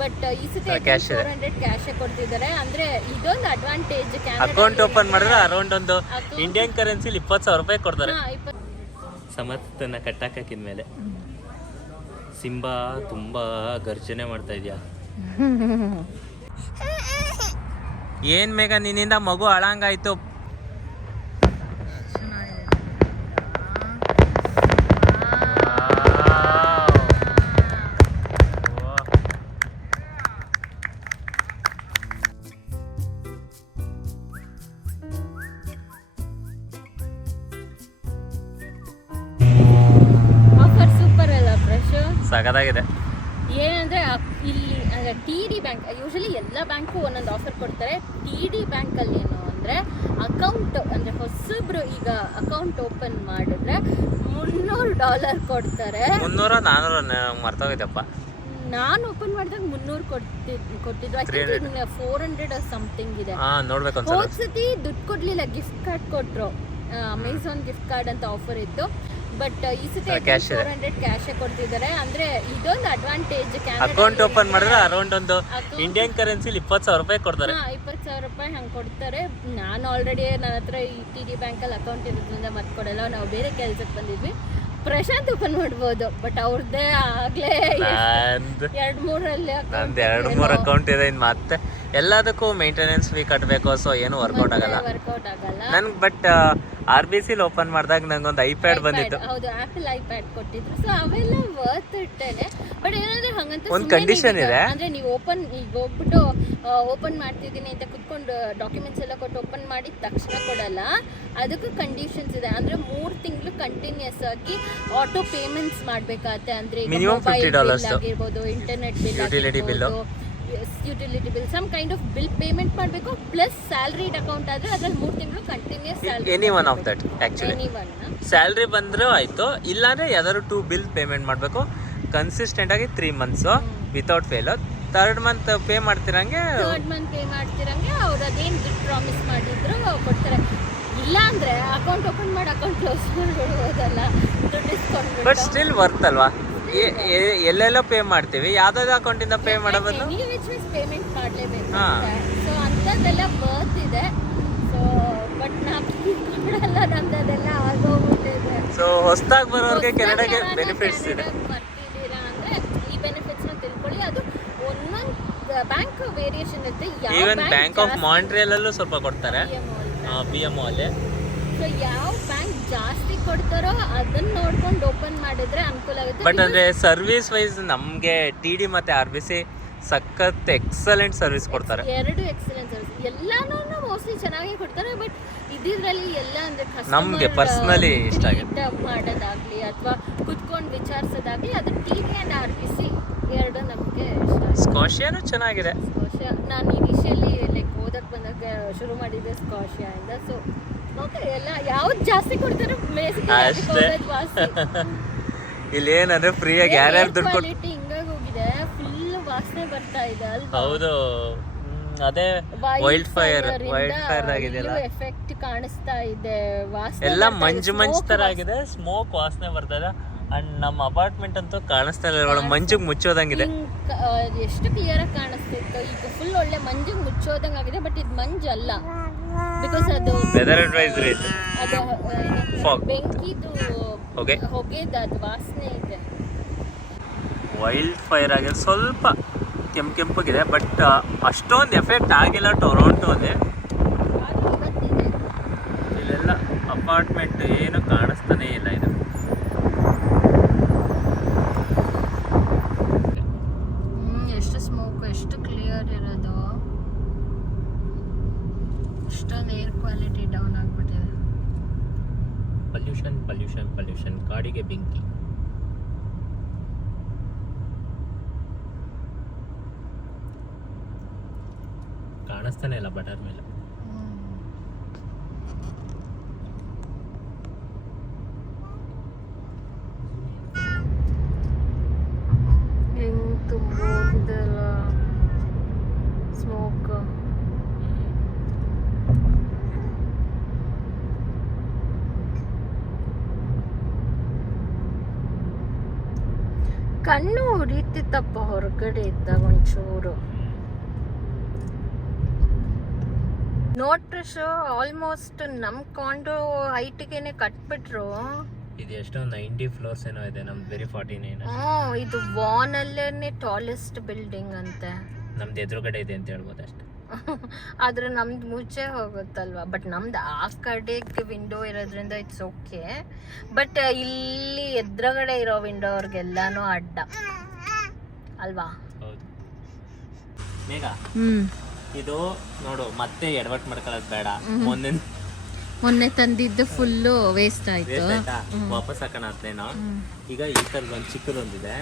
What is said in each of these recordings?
But ಈ ಸತಿ 400 cash ಕೊಡ್ತಿದ್ದಾರೆ. ಅಂದ್ರೆ ಇದೊಂದು ಅಡ್ವಾಂಟೇಜ್. ಅಕೌಂಟ್ ಓಪನ್ ಮಾಡಿದ್ರೆ ಅರೌಂಡ್ ಒಂದು ಇಂಡಿಯನ್ ಕರೆನ್ಸಿಲಿ 20,000 ರೂಪಾಯಿ ಕೊಡ್ತಾರೆ. ಸಮರ್ಥನ ಕಟ್ಟಾಕಿದ್ಮೇಲೆ ಸಿಂಬಾ ತುಂಬಾ ಗರ್ಜನೆ ಮಾಡ್ತಾ ಇದೆಯಾ? ಏನ್ ಮೇಘ ನಿನ್ನಿಂದ ಮಗು ಅಳಂಗಾಯ್ತು. ಆಫರ್ ಸೂಪರ್ ಅಲ್ಲ ಫ್ರೆಶ್, ಸಗದಾಗಿದೆ. ಏನಂದ್ರೆ ಇಲ್ಲಿ TD ಬ್ಯಾಂಕ್ ಯೂಶಲಿ ಎಲ್ಲ ಬ್ಯಾಂಕು ಒಂದೊಂದು ಆಫರ್ ಕೊಡ್ತಾರೆ. TD ಬ್ಯಾಂಕಲ್ಲಿ ಏನು ಅಂದರೆ ಅಕೌಂಟ್ ಅಂದರೆ ಹೊಸಬ್ರು ಈಗ ಅಕೌಂಟ್ ಓಪನ್ ಮಾಡಿದ್ರೆ $300 ಕೊಡ್ತಾರೆ. 300-400 ಮರ್ತೋಗಿದ್ದಪ್ಪ. ನಾನು ಓಪನ್ ಮಾಡಿದಾಗ 300 ಕೊಟ್ಟಿದ್ದು. 400 ಸಮಥಿಂಗ್ ಇದೆ. ನೋಡ್ಬೇಕು. ಹೋದ ಸತಿ ದುಡ್ಡು ಕೊಡ್ಲಿಲ್ಲ, ಗಿಫ್ಟ್ ಕಾರ್ಡ್ ಕೊಟ್ರು. ಅಮೆಝಾನ್ ಗಿಫ್ಟ್ ಕಾರ್ಡ್ ಅಂತ ಆಫರ್ ಇತ್ತು. ಬಟ್ ಈ ಸತಿ 400 ಕ್ಯಾಶ್ ಕೊಡ್ತಿದ್ದಾರೆ. ಅಂದ್ರೆ ಇದೊಂದು ಅಡ್ವಾಂಟೇಜ್. ಅಕೌಂಟ್ ಓಪನ್ ಮಾಡಿದ್ರೆ ಅರೌಂಡ್ ಒಂದು ಇಂಡಿಯನ್ ಕರೆನ್ಸಿಲಿ 20,000 ರೂಪಾಯಿ ಕೊಡ್ತಾರೆ. 20,000 ರೂಪಾಯಿ ಹಂಗೆ ಕೊಡ್ತಾರೆ. ನಾನು ಆಲ್ರೆಡಿ ನನ್ನ ಹತ್ರ ಈ TD ಬ್ಯಾಂಕಲ್ಲಿ ಅಕೌಂಟ್ ಇರೋದ್ರಿಂದ ಮತ್ತೆ ಕೊಡಲ್ಲ. ನಾವು ಬೇರೆ ಕೆಲ್ಸಕ್ಕೆ ಬಂದಿದ್ವಿ. ಪ್ರಶಾಂತ್ ಓಪನ್ ಮಾಡ್ಬೋದು, ಬಟ್ ಅವ್ರದ್ದೇ ಆಗ್ಲೇ 2-3 ಅಕೌಂಟ್ ಇದೆ. ಇನ್ನು ಮತ್ತೆ ಎಲ್ಲದಕ್ಕೂ ಮೇಂಟೆನೆನ್ಸ್ ಫೀ ಕಟ್ಟಬೇಕು. ಸೊ ಏನು ವರ್ಕೌಟ್ ಆಗಲ್ಲ ನನ್ಗೆ. ಬಟ್ RBC ಓಪನ್ ಮಾಡಿದಾಗ ನಂಗೊಂದು ಐಪ್ಯಾಡ್ ಬಂದಿತ್ತು. ಹೌದು, ಆಪಲ್ ಐಪ್ಯಾಡ್ ಕೊಟ್ಟಿದ್ರು. ಸೊ ಅವೆಲ್ಲ ವರ್ತ್ ಇಟ್ಟೇನೆ. ಬಟ್ ಏನಂದ್ರೆ ಹಂಗಂತ ಒಂದು ಕಂಡೀಷನ್ ಇದೆ. ಅಂದ್ರೆ ನೀವು ಈಗ ಹೋಗ್ಬಿಟ್ಟು ಓಪನ್ ಮಾಡ್ತಿದ್ದೀನಿ ಅಂತ ಕುತ್ಕೊಂಡು ಡಾಕ್ಯುಮೆಂಟ್ಸ್ ಎಲ್ಲ ಕೊಟ್ಟು ಓಪನ್ ಮಾಡಿದ ತಕ್ಷಣ ಕೊಡಲ್ಲ. ಅದಕ್ಕೂ ಕಂಡೀಷನ್ಸ್ ಇದೆ. ಅಂದ್ರೆ 3 ತಿಂಗಳು ಕಂಟಿನ್ಯೂಸ್ ಆಗಿ ಆಟೋ ಪೇಮೆಂಟ್ಸ್ ಮಾಡ್ಬೇಕಾಗತ್ತೆ. ಅಂದ್ರೆ ಮಿನಿಮಮ್ $50 ಆಗಿರ್ಬೋದು, internet bill, utility bill, some kind of bill payment ಮಾಡಬೇಕು. ಪ್ಲಸ್ ಸ್ಯಾಲರಿಡ್ ಅಕೌಂಟ್ ಆದ್ರೆ ಅದ್ರಲ್ಲಿ 3 ತಿಂಗಳು continuous salary. Any one of that actually salary ಬಂದ್ರೆ ಆಯ್ತು. ಇಲ್ಲಾಂದ್ರೆ ಯಾವ್ದಾದ್ರು 2 ಬಿಲ್ ಪೇಮೆಂಟ್ ಮಾಡಬೇಕು ಕನ್ಸಿಸ್ಟೆಂಟ್ ಆಗಿ 3 months without fail. Third month pay ಮಾಡ್ತಿರಂಗೆ ಅವ್ರು ಅದೇನು ದುಡ್ಡು ಪ್ರಾಮಿಸ್ ಮಾಡಿದ್ರು ಕೊಡ್ತಾರೆ. ಇಲ್ಲ ಅಂದ್ರೆ ಅಕೌಂಟ್ ಓಪನ್ ಮಾಡಿ ಅಕೌಂಟ್ ಕ್ಲೋಸ್ ಮಾಡ್ಬಿಡ್ಬೋದಲ್ಲ, ದುಡ್ಡು ಇಸ್ಕೊಂಡು. ಬಟ್ ಸ್ಟಿಲ್ ವರ್ತ್ ಅಲ್ವಾ? ಎಲ್ಲೆಲ್ಲೋ ಪೇ ಮಾಡ್ತೀವಿ, ಯಾವ್ದಾದ್ರು ಅಕೌಂಟಿಂದ ಪೇ ಮಾಡಬಹುದು. ಪೇಮೆಂಟ್ ಮಾಡಲೇಬೇಕು. ಸೊ ಅಂಥದ್ದೆಲ್ಲ ವರ್ತ್ ಇದೆ. ಸೊ ಬಟ್ ನಾವು ಕೊಡಲ್ಲ, ನಮ್ದೆಲ್ಲ ಆಗೋಗ್ಬಿಟ್ಟಿದೆ. ಸೊ ಹೊಸದಾಗಿ ಬರೋರಿಗೆ ಕೆನಡಾಗೆ ಬೆನಿಫಿಟ್ಸ್ ಇದೆ. ಬರ್ತಿದ್ದೀರಾ ಅಂದ್ರೆ ಈ ಬೆನಿಫಿಟ್ಸ್ನ ತಿಳ್ಕೊಳ್ಳಿ. ಅದು ಒಂದೊಂದು ಬ್ಯಾಂಕ್ ವೇರಿಯೇಷನ್ ಇರುತ್ತೆ. ಈವನ್ ಬ್ಯಾಂಕ್ ಆಫ್ ಮಾಂಟ್ರಿಯಲ್ ಅಲ್ಲೂ ಸ್ವಲ್ಪ ಕೊಡ್ತಾರೆ, BMO ಅಲ್ಲಿ. ಸೊ ಯಾವ ಬ್ಯಾಂಕ್ ಜಾಸ್ತಿ ಕೊಡ್ತಾರೋ ಅದನ್ನ ನೋಡ್ಕೊಂಡು ಓಪನ್ ಮಾಡಿದ್ರೆ ಅನುಕೂಲ ಆಗುತ್ತೆ. ಬಟ್ ಅಂದ್ರೆ ಸರ್ವಿಸ್ ವೈಸ್ ನಮ್ಗೆ TD ಮತ್ತೆ RBC ಸಖತ್ ಎಕ್ಸಲೆಂಟ್ ಸರ್ವಿಸ್ ಕೊಡ್ತಾರೆ. ಎರಡು ಎಕ್ಸಲೆಂಟ್ ಸರ್ವಿಸ್. ಎಲ್ಲಾನು ಮೋಸ್ಟ್ಲಿ ಚೆನ್ನಾಗಿ ಕೊಡ್ತಾರೆ. ಬಟ್ ಇದ್ರಲ್ಲಿ ಎಲ್ಲ ಅಂದ್ರೆ ನಮ್ಗೆ ಪರ್ಸನಲಿ ಇಷ್ಟ ಆಗಿದೆ. ಮಾಡೋದಾಗ್ಲಿ ಅಥವಾ ಕುತ್ಕೊಂಡು ವಿಚಾರಿಸೋದಾಗ್ಲಿ, ಅದು TD and RBC ಎರಡು ನಮಗೆ ಸ್ಕಾಶಿಯಾನು ಚೆನ್ನಾಗಿದೆ. ಸ್ಕಾಶಿಯಾ ನಾನು ಇನಿಷಿಯಲಿ ಲೈಕ್ ಓದಕ್ಕೆ ಬಂದಾಗ ಶುರು ಮಾಡಿದ್ದೆ ಸ್ಕಾಶಿಯಾ ಇಂದ. ಸೊ ಓಕೆ, ಎಲ್ಲ ಯಾವ್ದು ಜಾಸ್ತಿ ಕೊಡ್ತಾರೆ ಅಷ್ಟೇ. ಇಲ್ಲಿ ಏನಂದ್ರೆ ಫ್ರೀಯಾಗಿ ಯಾರ್ಯಾರು ದುಡ್ಡು ಕೊಟ್ಟು ಹಿಂಗಾಗಿ ಹೋಗಿದೆ. ಫುಲ್ ವಾಸನೆ ಬರ್ತಾ ಇದೆ ಅಲ್ವಾ? ಹೌದು, ಅದೇ ವೈಲ್ಡ್ ಫೈರ್ ಆಗಿದೆಯಲ್ಲ, ಎಫೆಕ್ಟ್ ಕಾಣಿಸ್ತಾ ಇದೆ. ವಾಸನೆ ಎಲ್ಲ ಮಂಜು ತರ ಆಗಿದೆ, ಸ್ಮೋಕ್ ವಾಸನೆ ಬರ್ತಾ ಇದೆ. ಅಂಡ್ ನಮ್ಮ ಅಪಾರ್ಟ್ಮೆಂಟ್ ಅಂತೂ ಕಾಣಿಸ್ತಾ ಇಲ್ಲ, ಮಂಜಿಗೆ ಮುಚ್ಚೋದಂಗಿದೆ. ಎಷ್ಟು ಕ್ಲಿಯರ್ ಆಗಿ ಕಾಣಿಸ್ತಿತ್ತು, ಈಗ ಫುಲ್ ಒಳ್ಳೆ ಮಂಜಿಗೆ ಮುಚ್ಚೋದಂಗ್ ಆಗಿದೆ. ಬಟ್ ಇದು ಮಂಜು ಅಲ್ಲ, ಬಿಕಾಸ್ ಅದು ವೆದರ್ ಅಡ್ವೈಸರಿ ಇದೆ. ಅದು ಬೆಂಕಿದು ಹೊಗೆದ ಅದು ವಾಸನೆ ಇದೆ. ವೈಲ್ಡ್ ಫೈರ್ ಆಗಿದೆ, ಸ್ವಲ್ಪ ಕೆಂಪಗಿದೆ. ಬಟ್ ಅಷ್ಟೊಂದು ಎಫೆಕ್ಟ್ ಆಗಿಲ್ಲ ಟೊರೊಂಟೋಲಿ. ಇಲ್ಲೆಲ್ಲ ಅಪಾರ್ಟ್ಮೆಂಟ್ ಏನು ಕಾಣಿಸ್ತಾನೆ ಇಲ್ಲ. ಇದು ಎಷ್ಟು ಸ್ಮೋಕ್, ಎಷ್ಟು ಕ್ಲಿಯರ್ ಇರೋದು. ಅಷ್ಟೊಂದು ಏರ್ ಕ್ವಾಲಿಟಿ ಡೌನ್ ಆಗ್ಬಿಟ್ಟಿದೆ. ಪಲ್ಯೂಷನ್ ಕಾಡಿಗೆ ಬೆಂಕಿ. ಕಾಣಿಸ್ತಾನೆ ಇಲ್ಲ ಬಟರ್ ಮೇಲೆ. ಸ್ಮೋಕ್ ಕಣ್ಣು ಉರಿತಿತ್ತಪ್ಪ ಹೊರಗಡೆ ಇದ್ದಾಗ ಒಂಚೂರು. ನೋಟ್ರಿಶ್ ಆಲ್ಮೋಸ್ಟ್ ನಮ್ ಕಾಂಡೋ ಹೈಟ್ಗೆನೆ ಕಟ್ಬಿಟ್ರು. ಇದು ಎಷ್ಟೋ 90 ಫ್ಲೋರ್ಸ್ ಏನೋ ಇದೆ, ನಮ್ದು ಬೇರೆ 49. ಇದು ವಾನ್ ಅಲ್ಲೇನೆ ಟಾಲೆಸ್ಟ್ ಬಿಲ್ಡಿಂಗ್ ಅಂತೆ. ನಮ್ದು ಎದುರುಗಡೆ ಇದೆ ಅಂತ ಹೇಳ್ಬೋದು ಅಷ್ಟೇ. ಆದ್ರೆ ನಮ್ದು ಮುಚ್ಚೆ ಹೋಗುತ್ತಲ್ವಾ. ಬಟ್ ನಮ್ದು ಆ ಕಡೆಗೆ ವಿಂಡೋ ಇರೋದ್ರಿಂದ ಇಟ್ಸ್ ಓಕೆ. ಬಟ್ ಇಲ್ಲಿ ಎದುರುಗಡೆ ಇರೋ ವಿಂಡೋ ಅವ್ರಿಗೆಲ್ಲಾನು ಅಡ್ಡ ಅಲ್ವಾ. ಹೌದು ಮೇಘ, ಇದು ನೋಡು ಮತ್ತೆ ಎಡವಟ್ ಮಾಡ್ಕೊಳ್ಳೋದು ಬೇಡ. ಮೊನ್ನೆ ತಂದಿದ್ದು ಫುಲ್ಲು ವೇಸ್ಟ್ ಆಯ್ತು. ವಾಪಸ್ ಹಾಕೋಣ ಅಂತೇನೋ. ಈಗ ಈ ತರದ ಒಂದು ಚಿಕ್ಕದೊಂದಿದೆ,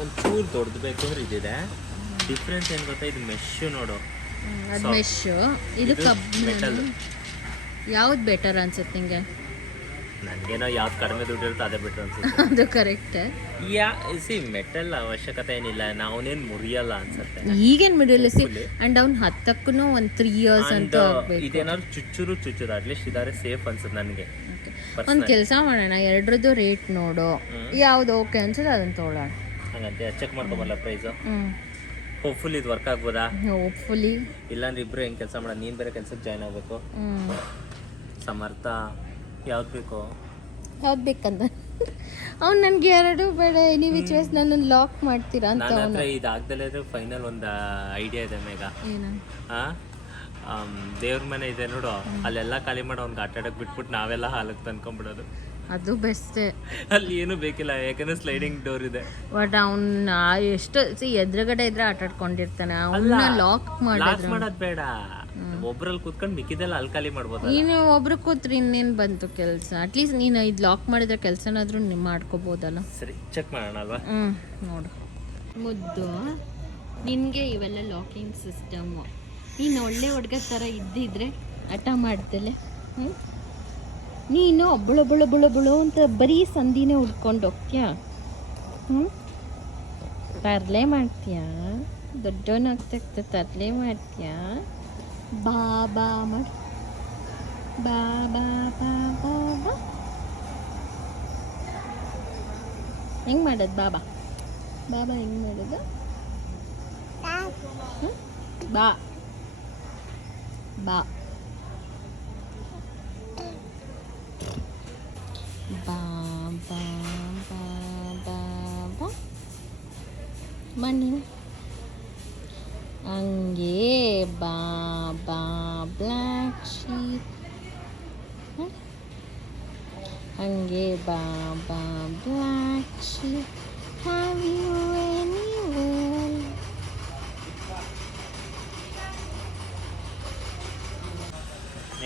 ಒಂದು ಚೂರು ದೊಡ್ಡದು ಬೇಕು ಅಂದ್ರೆ ಇದಿದೆ. ಡಿಫ್ರೆನ್ಸ್ ಏನ್ ಗೊತ್ತಾ, ಇದು ಮೆಶ್ ನೋಡು. ಅದು ಮೆಶ್, ಇದು ಮೆಟಲ್. ಯಾವ್ದು ಬೆಟರ್ ಅನ್ಸುತ್ತೆ ನಿಂಗೆ? ನನಗೇನೋ ಯಾವ್ದು ಕಡಿಮೆ ದುಡ್ಡು ಇರುತ್ತೆ ಅದೇ ಬೆಟರ್ ಅನ್ಸುತ್ತೆ. ಅದು ಕರೆಕ್ಟ್. ಮೆಟಲ್ ಅವಶ್ಯಕತೆ ಏನಿಲ್ಲ, ನಾವನೇನು ಮುರಿಯಲ್ಲ ಅನ್ಸುತ್ತೆ. ಈಗೇನ್ ಮಿಡಲ್ ಅಂಡ್ ಅವ್ನು ಹತ್ತಕ್ಕೂ ಒಂದು 3 years ಅಂತ ಇದೇನಾದ್ರು ಚುಚ್ಚುರು ಅಟ್ಲೀಸ್ಟ್ ಇದಾರೆ ಸೇಫ್ ಅನ್ಸುತ್ತೆ ನನಗೆ. ಒಂದು ಕೆಲಸ ಮಾಡೋಣ, ಎರಡ್ರದ್ದು ರೇಟ್ ನೋಡು, ಯಾವ್ದು ಓಕೆ ಅನ್ಸುತ್ತೆ ಅದನ್ನ ತೊಗೊಳ್ಳೋಣ. ಹಂಗಂತೆ ಚೆಕ್ ಮಾಡ್ಕೊಂಬಲ್ಲ ಪ್ರೈಸು. ಹೋಪ್ಫುಲಿ ಇದು ವರ್ಕ್ ಆಗ್ಬೋದಾ? ಹೋಪ್ಫುಲಿ. ಇಲ್ಲಾಂದ್ರೆ ಇಬ್ರು ಹೆಂಗ್ ಕೆಲಸ ಮಾಡೋದು, ನೀನ್ ಬೇರೆ ಕೆಲ್ಸಕ್ಕೆ ಜಾಯ್ನ್ ಆಗ್ಬೇಕು. ಸಮರ್ಥ ಯಾವ್ದು ಬೇಕು? ಯಾವ್ದು ಬೇಕಂತ ಅವ್ನು ನನ್ಗೆ ಎರಡು ಬೇಡ, ನೀವು ಚಾಯ್ಸ್ ನನ್ನ ಲಾಕ್ ಮಾಡ್ತೀರಾ ಅಂತ. ನನ್ನ ಹತ್ರ ಇದಾಗ್ದಲೇ ಫೈನಲ್ ಒಂದು ಐಡಿಯಾ ಇದೆ ಮೇಘ. ದೇವ್ರ ಮನೆ ಇದೆ ನೋಡು, ಅಲ್ಲೆಲ್ಲ ಖಾಲಿ ಮಾಡೋ ಅವ್ನಿಗೆ ಆಟ ಆಡಕ್ ಬಿಟ್ಬಿಟ್ಟು ನಾವೆಲ್ಲ ಹಾಲಕ್ಕೆ ತಂದ್ಕೊಂಡ್ಬಿಡೋದು. ಅದು ಬೆಸ್ಟ್. ಅಲ್ಲಿ ಏನು ಬೇಕಿಲ್ಲ, ಯಾಕಂದ್ರೆ ಸ್ಲೈಡಿಂಗ್ ಡೋರ್ ಇದೆ. ಬಟ್ ಅವ್ನ ಎಷ್ಟು ಎದುರುಗಡೆ ಇದ್ರೆ ಆಟ ಆಡ್ಕೊಂಡಿರ್ತಾನೆ, ಅವನ್ನ ಲಾಕ್ ಮಾಡೋದು ಬೇಡ. ಒಬ್ರಲ್ಲಿ ಕೂತ್ಕೊಂಡು ಮಿಕ್ಕಿದೆಲ್ಲ ಅಲ್ಲಿ ಖಾಲಿ ಮಾಡ್ಬೋದು. ನೀನು ಒಬ್ರು ಕೂತ್ರಿ ಇನ್ನೇನು ಬಂತು ಕೆಲಸ. ಅಟ್ಲೀಸ್ಟ್ ನೀನು ಇದು ಲಾಕ್ ಮಾಡಿದ್ರೆ ಕೆಲಸನಾದ್ರೂ ಮಾಡ್ಕೋಬೋದಲ್ಲ. ಸರಿ ಚೆಕ್ ಮಾಡೋಣ ಅಲ್ವಾ? ನೋಡು ಮುದ್ದು, ನಿನಗೆ ಇವೆಲ್ಲ ಲಾಕಿಂಗ್ ಸಿಸ್ಟಮ್ಮು. ನೀನು ಒಳ್ಳೆ ಹುಡುಗ ಥರ ಇದ್ದಿದ್ರೆ ಹಠ ಮಾಡ್ತಲೆ. ನೀನು ಬುಳು ಅಂತ ಬರೀ ಸಂದಿನೇ ಹುಡ್ಕೊಂಡು ಹೋಗ್ತೀಯಾ. ತರಲೆ ಮಾಡ್ತೀಯಾ, ದೊಡ್ಡವನಾಗ್ತಾ ತರಲೆ ಮಾಡ್ತೀಯಾ. ಬಾಬಾ ಮಾಡಿ ಬಾಬಾ ಬಾಬಾ ಹೆಂಗ್ ಮಾಡೋದು? ಬಾಬಾ ಬಾಬಾ ಹೆಂಗ್ ಮಾಡೋದು? ಬಾ ಬಾ ಬಾ ಬಾ ಬಾ ಬಾ ಬಾ ಮಣ್ಣಿ ಹಂಗೆ ಬಾ ಬಾ ಬ್ಲ್ಯಾಕ್ ಶೀಪ್ ಹಂಗೆ baa baa black sheep have you anywhere.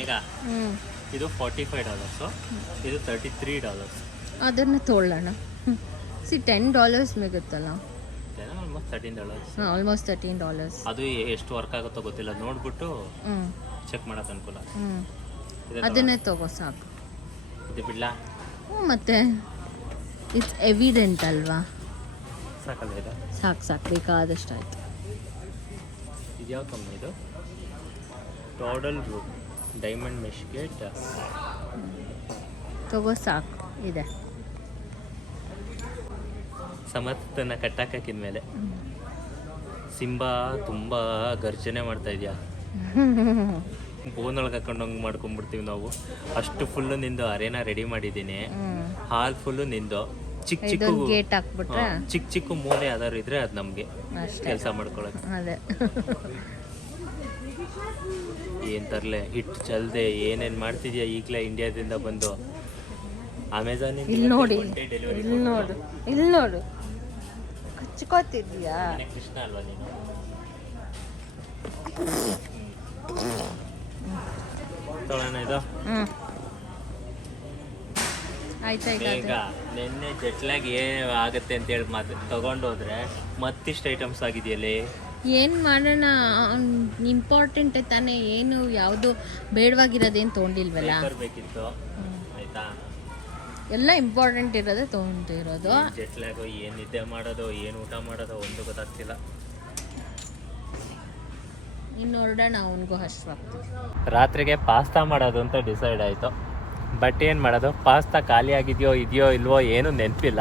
ಈಗ ಇದು $45, ಇದು $33. ಅದನ್ನು ತೊಗೊಳ್ಳೋಣ. $10 ಮಿಗುತ್ತಲ್ಲ. ಆಲ್ಮೋಸ್ಟ್ $13. ಅದು ಎಷ್ಟು ವರ್ಕ್ ಆಗುತ್ತೋ ಗೊತ್ತಿಲ್ಲ, ನೋಡ್ಬಿಟ್ಟು ಚೆಕ್ ಮಾಡೋದು ಅನುಕೂಲ. ಅದನ್ನೇ ತಗೋ ಸಾಕು. ಇದು ಬಿಡ್ಲಾ? ಮತ್ತೆ ಇಟ್ಸ್ ಎವಿಡೆಂಟ್ ಅಲ್ವಾ. ಸಾಕಲ್ಲ ಇದು? ಸಾಕು ಬೇಕಾದಷ್ಟು ಆಯ್ತು. ಇದು ಯಾವ ಕಂಪ್ನಿ ಇದು? ಟೋಡಲ್ ರೂಮ್ ಡೈಮಂಡ್ ಮೆಶ್ ಗೇಟ್. ತಗೋ ಸಾಕು ಇದೆ. ಸಮರ್ಥನ ಕಟ್ಟಾಕಿದ್ಮೇಲೆ ಸಿಂಬಾ ತುಂಬಾ ಗರ್ಜನೆ ಮಾಡ್ತಾ ಇದೆಯಾ. ಬೋನೊಳಗೆ ಹಾಕೊಂಡು ಹಂಗೆ ಮಾಡ್ಕೊಂಡ್ಬಿಡ್ತೀವಿ ನಾವು. ಅಷ್ಟು ಫುಲ್ಲು ನಿಂದು ಅರೇನಾ ರೆಡಿ ಮಾಡಿದ್ದೀನಿ. ಹಾಲ್ ಫುಲ್ಲು ನಿಂದು. ಚಿಕ್ಕ ಗೇಟ್ ಹಾಕ್ಬಿಟ್ರೆ ಚಿಕ್ಕ ಮೂಲೆ ಯಾವ್ದಾದ್ರು ಇದ್ರೆ ಅದು ನಮಗೆ ಕೆಲಸ ಮಾಡ್ಕೊಳಕ್ಕೆ. ಅದೇ ಏನ್ ತರ್ಲೆ ಹಿಟ್ಟು ಚಲ್ದೆ ಏನೇನ್ ಮಾಡ್ತಿದ್ಯಾ ಈಗಲೇ ಇಂಡಿಯಾದಿಂದ ಬಂದು. ಅಮೆಝಾನ್ ಇಲ್ಲಿ ನೋಡು ಹಚ್ಕೋತಿದ್ಯಾ. ಕೃಷ್ಣ ಅಲ್ವಾ ನೀನು? ತೊಗೊಳ್ಳೋಣ ಇದು. ಆಯ್ತಾ? ಈಗ ನಿನ್ನೆ ಜೆಟ್ಲಾಗ್ ಏನು ಆಗುತ್ತೆ ಅಂತ ಹೇಳಿ ತಗೊಂಡೋದ್ರೆ ಮತ್ತಿಷ್ಟು ಐಟಮ್ಸ್ ಆಗಿದೆಯಲ್ಲೇ. ಏನು ಮಾಡೋಣ, ಇಂಪಾರ್ಟೆಂಟ್ ತಾನೇ. ಏನು ಯಾವುದು ಬೇಡವಾಗಿರೋದೇನು ತೊಗೊಂಡಿಲ್ವಲ್ಲ. ಬೇಕಿತ್ತು ಆಯ್ತಾ, ಎಲ್ಲ ಇಂಪಾರ್ಟೆಂಟ್ ಇರೋದೇ ತೊಗೊಂಡಿರೋದು. ಜೆಟ್ಲಾಗು ಏನು ನಿದ್ದೆ ಮಾಡೋದು ಏನು ಊಟ ಮಾಡೋದು ಒಂದು ಗೊತ್ತಾಗ್ತಿಲ್ಲ. ಇನ್ನು ಹೊರಡೋಣ, ಅವನಿಗೂ ಹಶ್ವಾಗ್ತದೆ. ರಾತ್ರಿಗೆ ಪಾಸ್ತಾ ಮಾಡೋದು ಅಂತ ಡಿಸೈಡ್ ಆಯಿತು. ಬಟ್ ಏನು ಮಾಡೋದು, ಪಾಸ್ತಾ ಖಾಲಿ ಆಗಿದೆಯೋ ಇದೆಯೋ ಇಲ್ವೋ ಏನೂ ನೆನಪಿಲ್ಲ.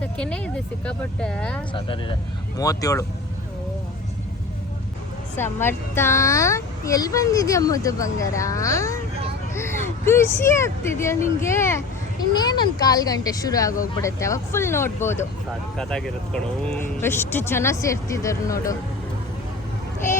ಕೆನೆ ಇದೆ ಸಿಕ್ಕಾಪಟ್ಟೆ. ಸಾಕಾಗಿದೆ 37. ಸಮರ್ಥ ಎಲ್ಲಿ ಬಂದಿದ್ಯಾ ಮುದ್ದು ಬಂಗಾರ? ಖುಷಿ ಆಗ್ತಿದ್ಯಾ ನಿಂಗೆ? ಇನ್ನೇನೊಂದು 1/4 ಗಂಟೆ ಶುರು ಆಗೋಗ್ಬಿಡುತ್ತೆ, ಅವಾಗ ಫುಲ್ ನೋಡ್ಬೋದು. ಎಷ್ಟು ಜನ ಸೇರ್ತಿದ್ದಾರೆ ನೋಡು. ಏ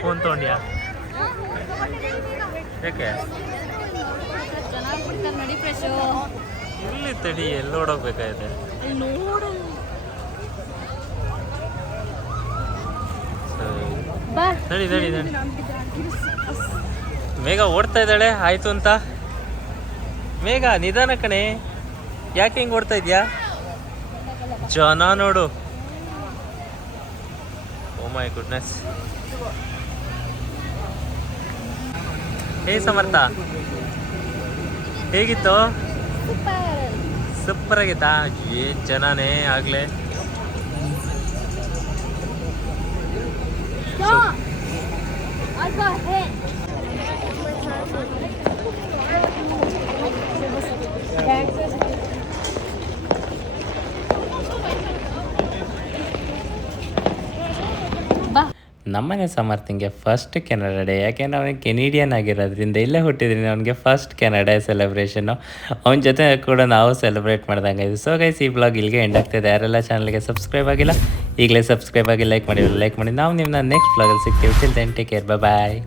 ಫೋನ್ ತೊಗೊಂಡ್ಯಾ? ಯಾಕೆ? ಚೆನ್ನಾಗಿ ಬಿಡ್ತಾರೆ ನೋಡಿ ಫ್ರೆಶು. ಎಲ್ಲಿ ತಡಿ, ಎಲ್ಲಿ ಓಡೋಗ್ಬೇಕಾಗಿದೆ? ನೋಡು ನಡಿ ನಡಿ ನಡಿ. ಮೇಘ ಓಡ್ತಾ ಇದ್ದಾಳೆ ಆಯ್ತು ಅಂತ. ಮೇಘ ನಿಧಾನ ಕಣೆ, ಯಾಕೆ ಹಿಂಗೆ ಓಡ್ತಾ ಇದ್ಯಾ? ಜನ ನೋಡು. ಓ ಮೈ ಗುಡ್ನೆಸ್. ಹೇ ಸಮರ್ಥ, ಹೇಗಿತ್ತು? ಸೂಪರ್ ಆಗಿತ್ತಾ? ಏನ್ ಜನನೇ ಆಗ್ಲೇ. ನಮ್ಮನೆ ಸಮರ್ಥಿಂಗೆ ಫಸ್ಟ್ ಕೆನಡಾ ಡೇ, ಯಾಕೆಂದ್ರೆ ಅವನಿಗೆ ಕೆನಿಡಿಯನ್ ಆಗಿರೋದ್ರಿಂದ ಇಲ್ಲೇ ಹುಟ್ಟಿದ್ರಿಂದ ಅವನಿಗೆ ಫಸ್ಟ್ ಕೆನಡಾ ಸೆಲೆಬ್ರೇಷನ್ನು. ಅವನ ಜೊತೆ ಕೂಡ ನಾವು ಸೆಲೆಬ್ರೇಟ್ ಮಾಡ್ದಂಗೆ ಇದು. ಸೊ ಗೈಸ್, ಈ ಬ್ಲಾಗ್ ಇಲ್ಲಿಗೆ ಎಂಡ್ ಆಗ್ತಿದೆ. ಯಾರೆಲ್ಲ ಚಾನಲ್ಗೆ ಸಬ್ಸ್ಕ್ರೈಬ್ ಆಗಿಲ್ಲ ಈಗಲೇ ಸಬ್ಸ್ಕ್ರೈಬ್ ಆಗಿ ಲೈಕ್ ಮಾಡಿ. ನಾವು ನಿಮ್ಮನ್ನ ನೆಕ್ಸ್ಟ್ ಬ್ಲಾಗಲ್ಲಿ ಸಿಗ್ತೀವಿ. ಟಿಲ್ ದೆನ್ ಟೇಕ್ ಕೇರ್, ಬಾಯ್.